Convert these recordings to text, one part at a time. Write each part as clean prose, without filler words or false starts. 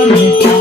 Thank you.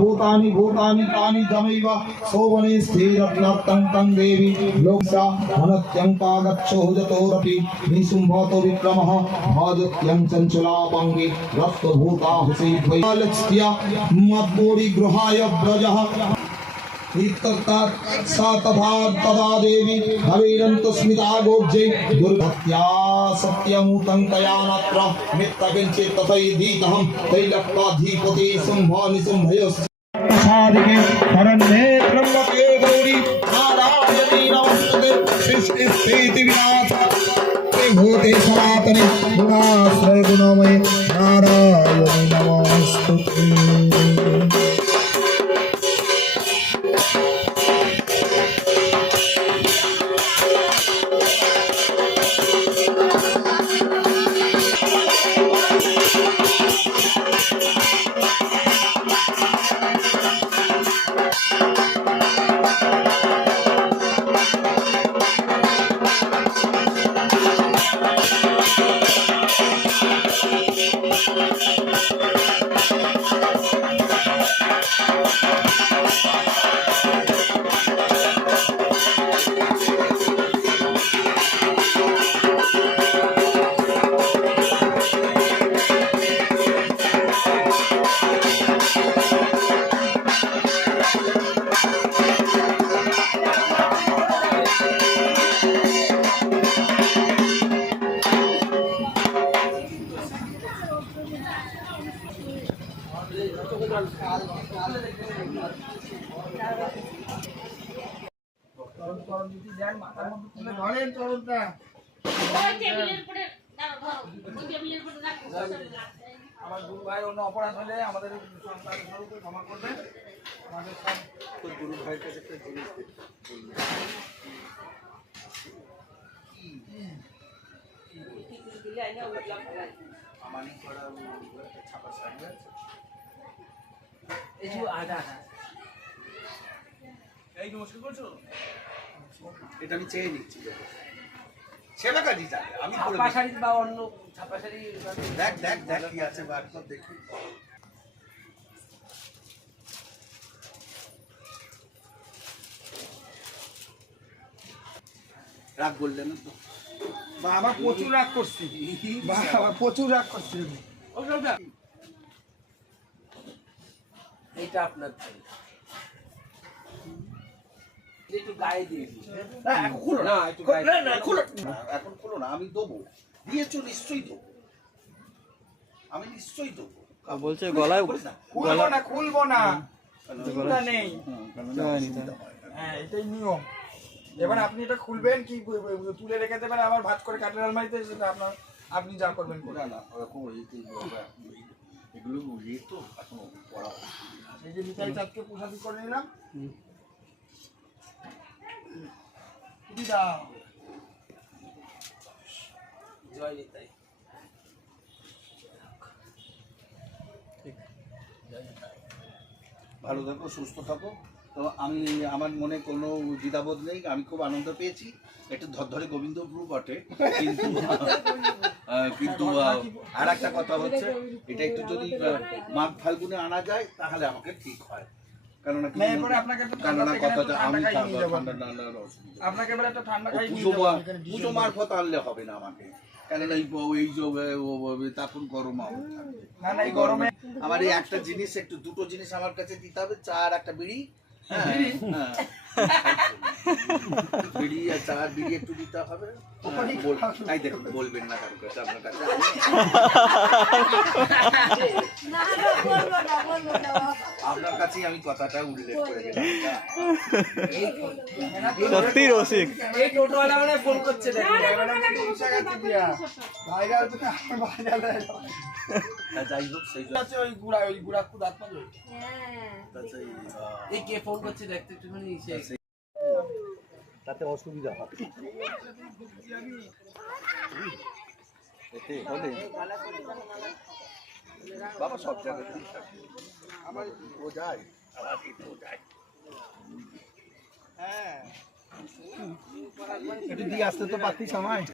भूतानि भूतानि तानि तमैव सोवने स्थिरत्नं तं देवी लोकसा अनत्यंकागच्छो जतोरपि निसुम्भतो विक्रमः भाजत्यं चञ्चलापाङ्गे रक्तभूता हुसैद्वैलक्ष्या मद्बोधि गृहाय व्रजः तदा देवी भवेरन्तु स्मिता गोब्जे दुर्भक्त्या सत्यमुतं तया नत्र मित्तकिञ्चित् तथैधीतहं तैलक्ताधिपति शुम्भानिशुम्भयोः शरण्ये त्र्यम्बके गौरी नारायणी नमस्ते सृष्टिस्थिति विनाशाय भूते सनातने गुणाश्रय गुणमये नारायणी नमोस्तुते। আমার গুরু ভাই অন্য অপরাধ হলে আমাদের সন্তানের স্বরূপে ক্ষমা করবেন। আমাদের সব গুরু ভাইয়ের কাছে একটা জিনিস আমানি করা ছাপা শাড়ি আছে এই নমস্কার করছো এটা আমি চেয়ে নিচ্ছি সেবা কাজই যাবে আমি ছাপা শাড়ি বা অন্য ছাপা শাড়ি দেখ দেখ দেখ কি আছে বার কর দেখি রাগ বললেন না তো বাবা প্রচুর রাগ করছি বাবা প্রচুর রাগ করছি এইটা আপনার শাড়ি। একটু গায়ে দিয়েছি না এখন খুলো না না, একটু গায়ে- না, না, খুলো না, এখন খুলো না আমি দেবো দিয়েছো নিশ্চয়ই দেবো আমি নিশ্চয়ই দেবো বলছে গলায় বলিস না। খুলবো না খুলবো না কারণ- চিন্তা নেই কারণ অসুবিধা হয়। হ্যাঁ এটাই নিয়ম এবার আপনি এটা খুলবেন কি তুলে রেখে দেবেন আবার ভাত করে কাঠের আলমারিতে সেটা আপনার আপনি যা করবেন করুন। না না ওরকম এগুলো বুঝিয়ে তো এখন পড়া এই যে মিঠাই চাঁদকে প্রসাদি করে নিলাম দিদা জয় নিতাই ভালো থাকো সুস্থ থাকো তো আমি আমার মনে কোনো দ্বিধাবোধ নেই আমি খুব আনন্দ পেয়েছি একটু ধরধরে গোবিন্দপুর বটে কিন্তু কিন্তু আর একটা কথা হচ্ছে এটা একটু যদি মাঘ ফাল্গুনে আনা যায় তাহলে আমাকে ঠিক হয় কেননা না, এরপরে আপনাকে একটা ঠান্ডা কেননা থেকে একটু কথাটা ঠান্ডা আমি খাইয়ে নিয়ে যাবো। ঠান্ডা না না অসুবিধা আপনাকে এবার একটা ঠান্ডা ও খাই নিয়ে পুজো যাবো মা- এখানে পুজো মারফত আনলে হবে না আমাকে কেননা এই যে তখন গরম হবে না না এই গরমে আমার এই একটা জিনিস একটু দুটো জিনিস আমার কাছে দিতে হবে চা আর একটা বিড়ি হ্যাঁ, হ্যাঁ। বিড়ি আর চা আর বিড়ি একটু দিতে হবে তাই দেখুন বলবেন না কারোর কাছে আপনার কাছে না না বলবো না বলবো না আপনার কাছেই আমি কথাটা উল্লেখ করে গেলাম সত্যি রসিক। এই টোটোওয়ালা মানে ফোন করছে দেখুন ভাইরাল তো আমার ভাইরাল তা যাই হোক সেই জন্য আছে ওই গুড়া খুব দাঁত পাবে হ্যাঁ তা সেই, এই কে ফোন করছে দেখতে একটুখানি সে তাতে অসুবিধা হবে এতে হলে বাবা সব জায়গাতেই থাকে আমার ও যায় আমার এতেও যায় একটু দিয়ে আসতে তো পারতিস আমায়